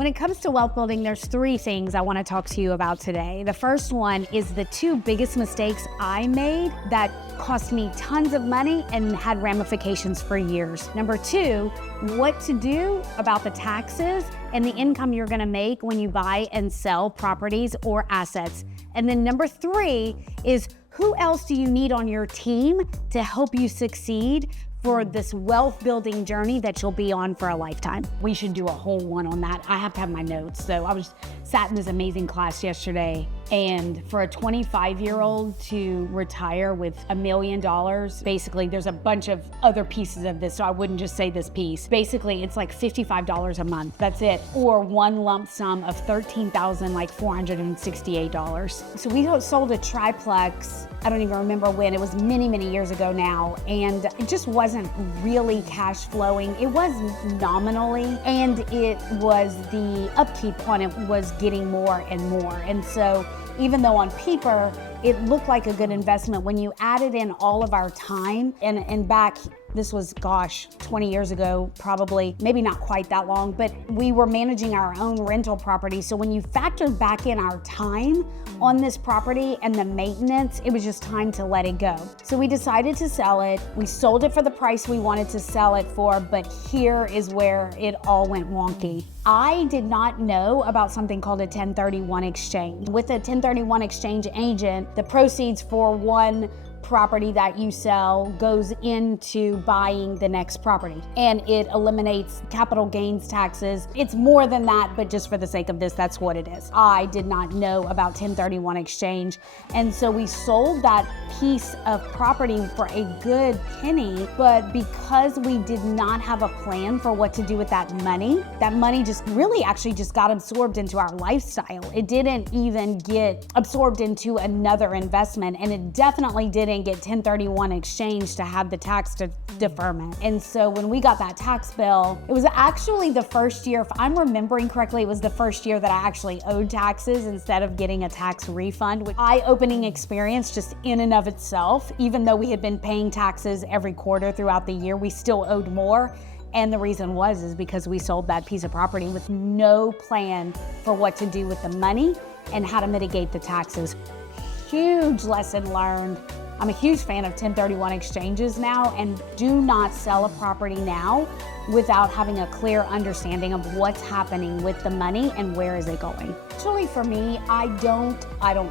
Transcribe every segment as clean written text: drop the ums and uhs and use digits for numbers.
When it comes to wealth building, there's three things I want to talk to you about today. The first one is the two biggest mistakes I made that cost me tons of money and had ramifications for years. Number two, what to do about the taxes and the income you're going to make when you buy and sell properties or assets. And then number three is who else do you need on your team to help you succeed for this wealth building journey that you'll be on for a lifetime. We should do a whole one on that. I have to have my notes. So I sat in this amazing class yesterday, and for a 25-year-old to retire with $1 million, basically there's a bunch of other pieces of this, so I wouldn't just say this piece. Basically, it's like $55 a month, that's it. Or one lump sum of $13,468. So we sold a triplex, I don't even remember when, it was many, many years ago now, and it just wasn't really cash flowing. It was nominally, and it was the upkeep on it was getting more and more. And so even though on paper it looked like a good investment, when you added in all of our time and back, this was, 20 years ago, probably, maybe not quite that long, but we were managing our own rental property. So when you factored back in our time on this property and the maintenance, it was just time to let it go. So we decided to sell it. We sold it for the price we wanted to sell it for, but here is where it all went wonky. I did not know about something called a 1031 exchange. With a 1031 exchange agent, the proceeds for one property that you sell goes into buying the next property, and it eliminates capital gains taxes. It's more than that, but just for the sake of this, that's what it is. I did not know about 1031 exchange, and so we sold that piece of property for a good penny, but because we did not have a plan for what to do with that money just really actually just got absorbed into our lifestyle. It didn't even get absorbed into another investment, and it definitely didn't get 1031 exchange to have the tax deferment. And so when we got that tax bill, it was actually the first year, if I'm remembering correctly, it was the first year that I actually owed taxes instead of getting a tax refund, which eye-opening experience just in and of itself. Even though we had been paying taxes every quarter throughout the year, we still owed more. And the reason is because we sold that piece of property with no plan for what to do with the money and how to mitigate the taxes. Huge lesson learned. I'm a huge fan of 1031 exchanges now, and do not sell a property now without having a clear understanding of what's happening with the money and where is it going. Actually, for me, I don't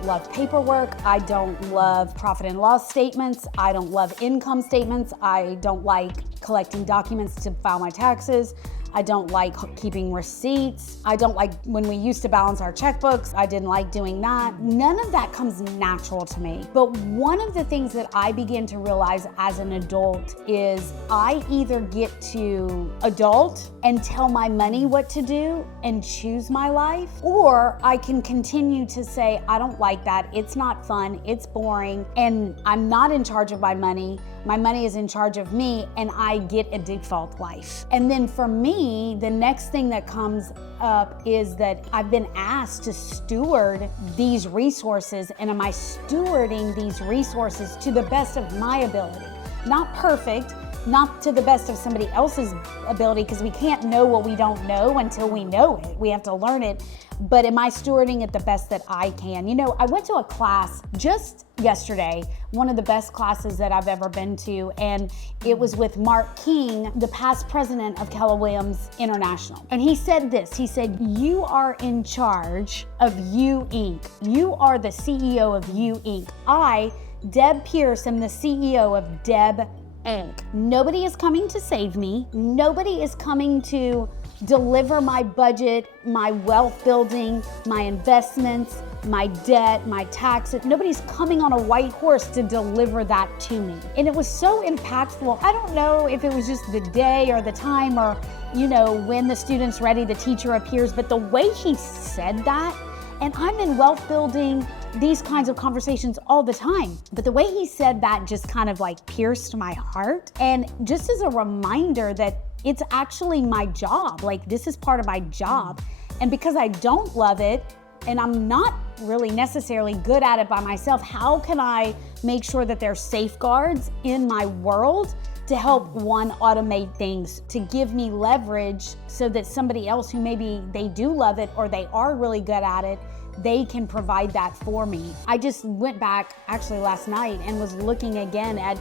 love paperwork. I don't love profit and loss statements. I don't love income statements. I don't like collecting documents to file my taxes. I don't like keeping receipts. I don't like when we used to balance our checkbooks. I didn't like doing that. None of that comes natural to me. But one of the things that I began to realize as an adult is I either get to adult and tell my money what to do and choose my life, or I can continue to say, I don't like that. It's not fun. It's boring. And I'm not in charge of my money. My money is in charge of me, and I get a default life. And then for me, the next thing that comes up is that I've been asked to steward these resources, and am I stewarding these resources to the best of my ability? Not perfect, not to the best of somebody else's ability, because we can't know what we don't know until we know it. We have to learn it. But am I stewarding it the best that I can? You know, I went to a class just yesterday, one of the best classes that I've ever been to, and it was with Mark King, the past president of Keller Williams International. And he said this, he said, you are in charge of You Inc. You are the CEO of You Inc. I, Deb Pierce, am the CEO of Deb Inc. Nobody is coming to save me. Nobody is coming to deliver my budget, my wealth building, my investments, my debt, my taxes. Nobody's coming on a white horse to deliver that to me. And it was so impactful. I don't know if it was just the day or the time or, when the student's ready, the teacher appears, but the way he said that, and I'm in wealth building, these kinds of conversations all the time. But the way he said that just kind of like pierced my heart. And just as a reminder that it's actually my job, like this is part of my job. And because I don't love it, and I'm not really necessarily good at it by myself, how can I make sure that there's safeguards in my world to help automate things, to give me leverage so that somebody else who maybe they do love it or they are really good at it, they can provide that for me. I just went back actually last night and was looking again at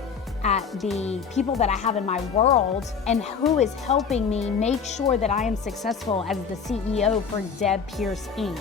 the people that I have in my world and who is helping me make sure that I am successful as the CEO for Deb Pierce Inc.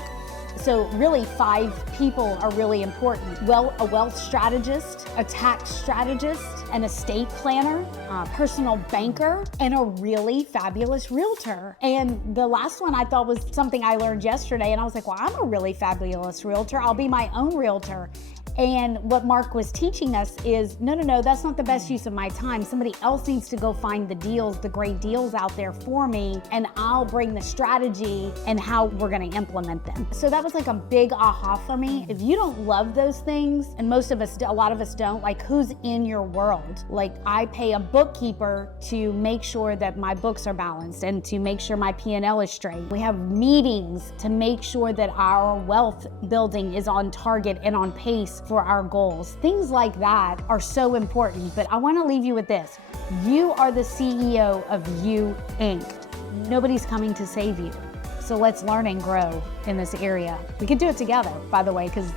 So really 5 people are really important. Well, a wealth strategist, a tax strategist, an estate planner, a personal banker, and a really fabulous realtor. And the last one I thought was something I learned yesterday, and I was like, well, I'm a really fabulous realtor. I'll be my own realtor. And what Mark was teaching us is, no, that's not the best use of my time. Somebody else needs to go find the deals, the great deals out there for me, and I'll bring the strategy and how we're gonna implement them. So that was like a big aha for me. If you don't love those things, and a lot of us don't, like who's in your world? Like I pay a bookkeeper to make sure that my books are balanced and to make sure my P&L is straight. We have meetings to make sure that our wealth building is on target and on pace for our goals. Things like that are so important, but I wanna leave you with this. You are the CEO of You Inc. Nobody's coming to save you. So let's learn and grow in this area. We could do it together, by the way, because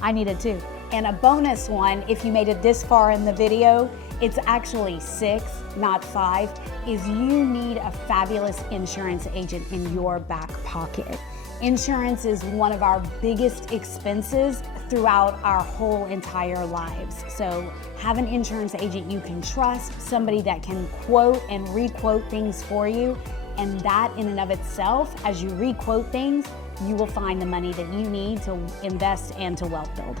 I need it too. And a bonus one, if you made it this far in the video, it's actually 6, not 5, is you need a fabulous insurance agent in your back pocket. Insurance is one of our biggest expenses throughout our whole entire lives. So have an insurance agent you can trust, somebody that can quote and re-quote things for you. And that in and of itself, as you re-quote things, you will find the money that you need to invest and to wealth build.